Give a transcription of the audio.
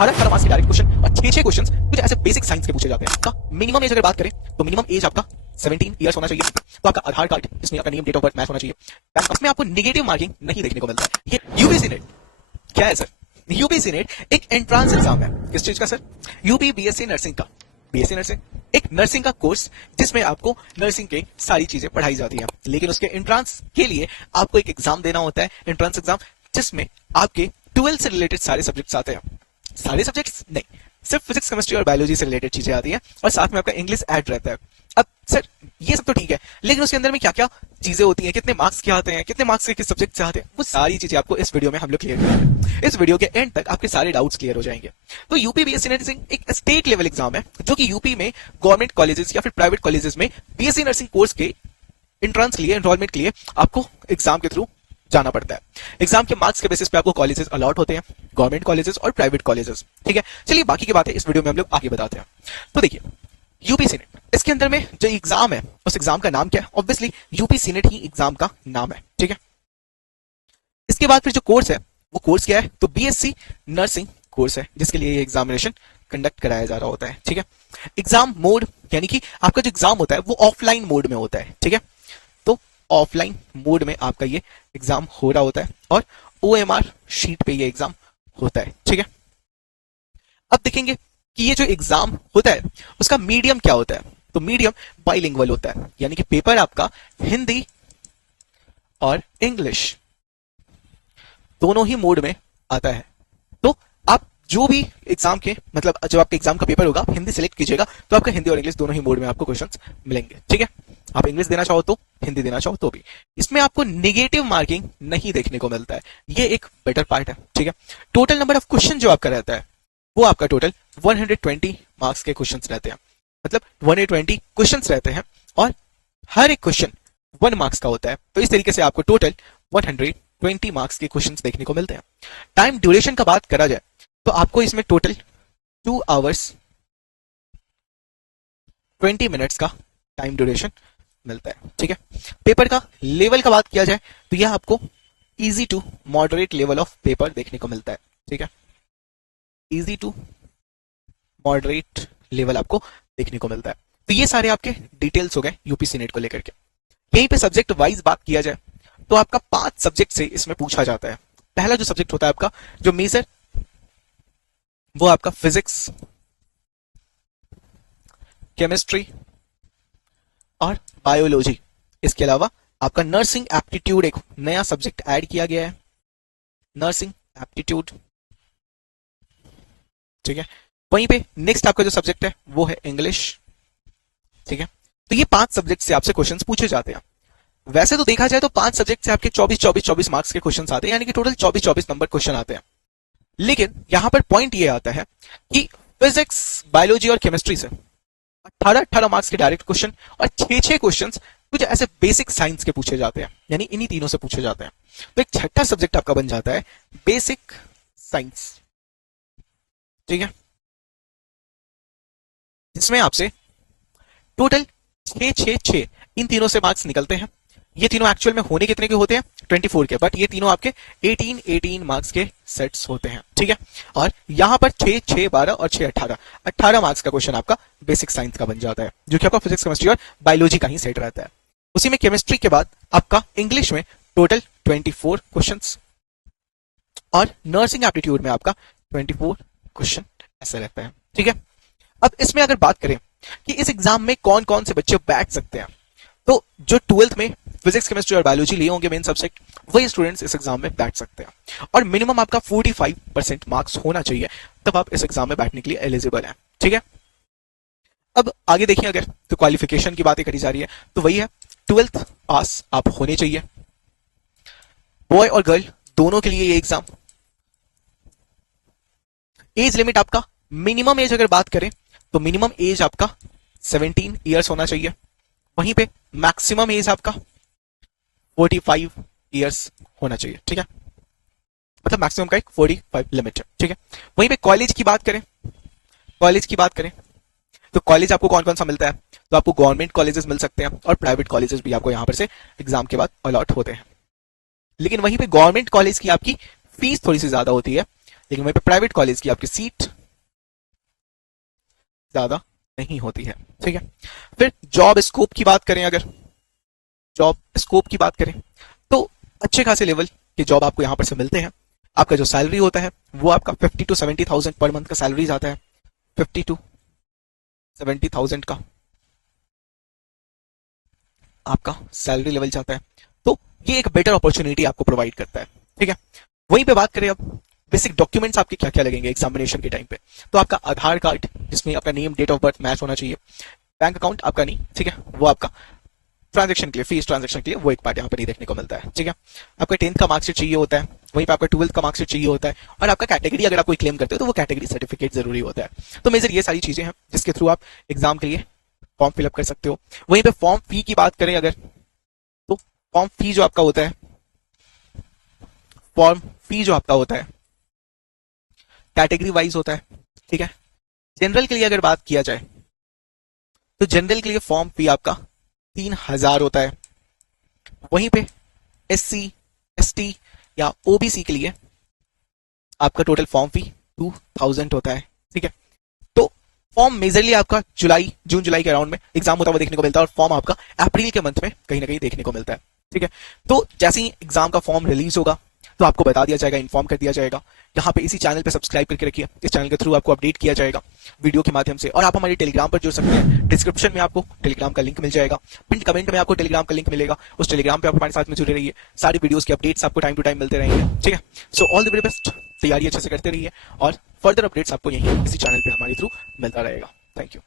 18 marks के direct question और 6 question कुछ ऐसे बेसिक साइंस के पूछे जाते हैं। का मिनिमम एज अगर बात करें तो मिनिमम एज आपका 17 ईयर्स होना चाहिए। तो आपका आधार कार्ड, इसमें आपका name, date of birth match होना चाहिए। इसमें आपको नेगेटिव मार्किंग नहीं देखने को मिलता है। ये यूपीएससी नेट क्या है सर? यूपीएससी नेट एक एंट्रेंस एग्जाम है। किस चीज का सर? यूपी बीएससी नर्सिंग का। बीएससी नर्सिंग एक नर्सिंग का कोर्स जिसमें आपको नर्सिंग के सारी चीजें पढ़ाई जाती हैं, लेकिन उसके एंट्रेंस के लिए आपको एक एग्जाम देना होता है, एंट्रेंस एग्जाम, जिसमें आपके 12 से रिलेटेड सारे सब्जेक्ट्स आते हैं। सारे सब्जेक्ट्स नहीं, सिर्फ फिजिक्स, केमिस्ट्री और बायोलॉजी से रिलेटेड चीजें आती हैं और साथ में आपका इंग्लिश ऐड रहता है। अब सर ये सब तो ठीक है, लेकिन उसके अंदर में क्या क्या चीजें होती हैं, कितने मार्क्स क्या आते हैं, कितने मार्क्स के किस सब्जेक्ट से आते हैं, वो सारी चीजें आपको इस वीडियो में हम लोग क्लियर करेंगे। इस वीडियो के एंड तक आपके सारे डाउट्स क्लियर हो जाएंगे। तो यूपी बीएससी नर्सिंग एक स्टेट लेवल एग्जाम है जो कि यूपी में गवर्नमेंट कॉलेजेस या फिर प्राइवेट कॉलेजेस में बीएससी नर्सिंग कोर्स के एंट्रेंस के लिए, एनरोलमेंट के लिए आपको एग्जाम के थ्रू जाना पड़ता है। एग्जाम के मार्क्स के बेसिस पे आपको कॉलेजेस अलॉट होते हैं, गवर्नमेंट कॉलेजेस और प्राइवेट कॉलेजेस। ठीक है, चलिए बाकी की बातें इस वीडियो में हम लोग आगे बताते हैं। तो देखिए यूपी सीनेट, इसके अंदर में जो एग्जाम है उस एग्जाम का नाम क्या है? ऑब्वियसली यूपी सीनेट ही एग्जाम का नाम है। ठीक है, इसके बाद फिर जो कोर्स है वो कोर्स क्या है? तो बीएससी नर्सिंग कोर्स है, जिसके लिए ये एग्जामिनेशन कंडक्ट कराया जा रहा होता है। ठीक है, एग्जाम मोड यानी कि आपका जो एग्जाम होता है वो ऑफलाइन मोड में होता है। ठीक है, तो ऑफलाइन मोड में आपका ये एग्जाम हो रहा होता है और ओएमआर शीट पे ये एग्जाम होता है। ठीक है, अब देखेंगे कि ये जो एग्जाम होता है उसका मीडियम क्या होता है। तो मीडियम बाइलिंगुअल होता है, यानी कि पेपर आपका हिंदी और इंग्लिश दोनों ही मोड में आता है। तो आप जो भी एग्जाम के मतलब जब आपके एग्जाम का पेपर होगा आप हिंदी सिलेक्ट कीजिएगा तो आपका हिंदी और इंग्लिश दोनों ही मोड में आपको क्वेश्चंस मिलेंगे। ठीक है, आप इंग्लिश देना चाहो तो, हिंदी देना चाहो तो भी। इसमें आपको नेगेटिव मार्किंग नहीं देखने को मिलता है, ये एक बेटर पार्ट है। ठीक है, टोटल नंबर ऑफ क्वेश्चन जो आपका रहता है वो आपका टोटल 120 मार्क्स के क्वेश्चंस रहते हैं, मतलब 120 क्वेश्चंस रहते हैं और हर एक क्वेश्चन 1 मार्क्स का होता है। तो इस तरीके से आपको टोटल 120 मार्क्स के क्वेश्चंस देखने को मिलते हैं। टाइम ड्यूरेशन का बात करा जाए तो आपको इसमें टोटल 2 आवर्स 20 मिनट्स का टाइम ड्यूरेशन मिलता है। ठीक है, पेपर का लेवल का बात किया जाए तो यह आपको easy to moderate level of paper देखने को मिलता है। ठीक है, इजी टू मॉडरेट लेवल आपको देखने को मिलता है। तो ये सारे आपके डिटेल्स हो गए यूपी सीनेट को लेकर के। यहीं पे सब्जेक्ट वाइज बात किया जाए तो आपका 5 सब्जेक्ट से इसमें पूछा जाता है। पहला जो सब्जेक्ट होता है आपका जो मेजर, वो आपका फिजिक्स, केमिस्ट्री और बायोलॉजी। इसके अलावा आपका नर्सिंग एप्टीट्यूड एक नया सब्जेक्ट ऐड किया गया है, नर्सिंग एप्टीट्यूड। ठीक है, वहीं पे नेक्स्ट आपका जो सब्जेक्ट है वो है इंग्लिश। ठीक है, तो ये 5 सब्जेक्ट से आपसे क्वेश्चंस पूछे जाते हैं। वैसे तो देखा जाए तो 5 सब्जेक्ट से आपके 24 मार्क्स के क्वेश्चंस आते हैं, यानी कि टोटल 24 नंबर क्वेश्चन आते हैं। लेकिन यहां पर पॉइंट ये आता है कि फिजिक्स, बायोलॉजी और केमिस्ट्री से 18 मार्क्स के डायरेक्ट क्वेश्चन और 6 क्वेश्चंस कुछ ऐसे बेसिक साइंस के पूछे जाते हैं, यानी इन्हीं तीनों से पूछे जाते हैं। तो एक छठा सब्जेक्ट आपका बन जाता है बेसिक साइंस। ठीक है, जिसमें आपसे टोटल 6 इन तीनों से मार्क्स निकलते हैं। ये तीनों एक्चुअल में होने कितने के होते हैं? 24 के, बट ये तीनों आपके 18 मार्क्स के सेट्स होते हैं। ठीक है, और यहां पर 6 12 और 6 18 मार्क्स का क्वेश्चन आपका बेसिक साइंस का बन जाता है, जो कि आपका फिजिक्स, केमिस्ट्री और बायोलॉजी का ही सेट रहता है। उसी में केमिस्ट्री के बाद आपका इंग्लिश में टोटल 24 क्वेश्चंस और नर्सिंग एप्टीट्यूड में आपका 24 क्वेश्चन ऐसा रहता है। ठीक है, अब इसमें अगर बात करें कि इस एग्जाम में कौन कौन से बच्चे बैठ सकते हैं, तो जो 12th में फिजिक्स, केमिस्ट्री और बायोलॉजी लिए होंगे मेन सब्जेक्ट, वही स्टूडेंट्स इस एग्जाम में बैठ सकते हैं और मिनिमम आपका 45% मार्क्स होना चाहिए, तब आप इस एग्जाम में बैठने के लिए एलिजिबल हैं। ठीक है, अब आगे देखिए अगर तो क्वालिफिकेशन की बातें करी जा रही है तो वही है 12th पास आप होने चाहिए, बॉय और गर्ल दोनों के लिए ये एग्जाम। एज लिमिट आपका मिनिमम एज अगर बात करें तो मिनिमम एज आपका 17 ईयर्स होना चाहिए, वहीं पे मैक्सिमम एज आपका 45 ईयर्स होना चाहिए। ठीक है, मतलब मैक्सिमम का एक 45 लिमिट है। ठीक है, वहीं पे कॉलेज की बात करें, कॉलेज की बात करें तो कॉलेज आपको कौन कौन सा मिलता है? तो आपको गवर्नमेंट कॉलेजेस मिल सकते हैं और प्राइवेट कॉलेजेस भी आपको यहां पर से एग्जाम के बाद अलॉट होते हैं। लेकिन वहीं पे गवर्नमेंट कॉलेज की आपकी फीस थोड़ी सी ज्यादा होती है, लेकिन वहीं पे प्राइवेट कॉलेज की आपकी सीट ज्यादा नहीं होती है। ठीक है, फिर जॉब स्कोप की बात करें, अगर जॉब स्कोप की बात करें तो अच्छे खासे लेवल के जॉब आपको यहाँ पर से मिलते हैं। आपका जो सैलरी होता है वो आपका 50 to 70,000 पर मंथ का सैलरी आता है। 50 to 70,000 का आपका सैलरी लेवल जाता है, तो ये एक बेटर अपॉर्चुनिटी आपको प्रोवाइड करता है। ठीक है, वहीं पे बात करें अब बेसिक डॉक्यूमेंट्स आपके क्या क्या लगेंगे एग्जामिनेशन के टाइम पे, तो आपका आधार कार्ड जिसमें आपका name date of birth match होना चाहिए, बैंक अकाउंट आपका नहीं, ठीक है, वो आपका ट्रांजेक्शन के लिए, फीस ट्रांजेक्शन के लिए वो एक पार्ट यहाँ पे नहीं देखने को मिलता है। ठीक है, आपका 10th का मार्कशीट चाहिए होता है, वहीं पे आपका 12th का मार्कशीट चाहिए होता है, और आपका कैटेगरी अगर आप कोई क्लेम करते हो तो वो कैटेगरी सर्टिफिकेट जरूरी होता है। तो मेजर ये सारी चीजें हैं जिसके थ्रू आप एग्जाम के लिए फॉर्म फिलअप कर सकते हो। वहीं पे फॉर्म फी की बात करें अगर, तो फॉर्म फी जो आपका होता है, फॉर्म फी जो आपका होता है कैटेगरी वाइज होता है। ठीक है, जनरल के लिए अगर बात किया जाए तो जनरल के लिए फॉर्म फी आपका 3,000 होता है। वहीं पे SC ST या OBC के लिए आपका टोटल फॉर्म फी 2,000 होता है। ठीक है, तो फॉर्म मेजरली आपका जून जुलाई के अराउंड में एग्जाम होता हुआ देखने को मिलता है, और फॉर्म आपका अप्रैल के मंथ में कहीं ना कहीं देखने को मिलता है। ठीक है, तो जैसे ही एग्जाम का फॉर्म रिलीज होगा तो आपको बता दिया जाएगा, इन्फॉर्म कर दिया जाएगा। यहाँ पे इसी चैनल पे सब्सक्राइब करके रखिए, इस चैनल के थ्रू आपको अपडेट किया जाएगा वीडियो के माध्यम से, और आप हमारे टेलीग्राम पर जुड़ सकते हैं। डिस्क्रिप्शन में आपको टेलीग्राम का लिंक मिल जाएगा, पिन कमेंट में आपको टेलीग्राम का लिंक मिलेगा, उस टेलीग्राम पे आप हमारे साथ में जुड़े रहिए, सारी वीडियोस के अपडेट्स आपको टाइम टू टाइम मिलते रहेंगे। ठीक है, so all the very best, तैयारी अच्छे से करते रहिए, और फर्दर अपडेट्स आपको यहीं इसी चैनल पे हमारे थ्रू मिलता रहेगा। Thank you.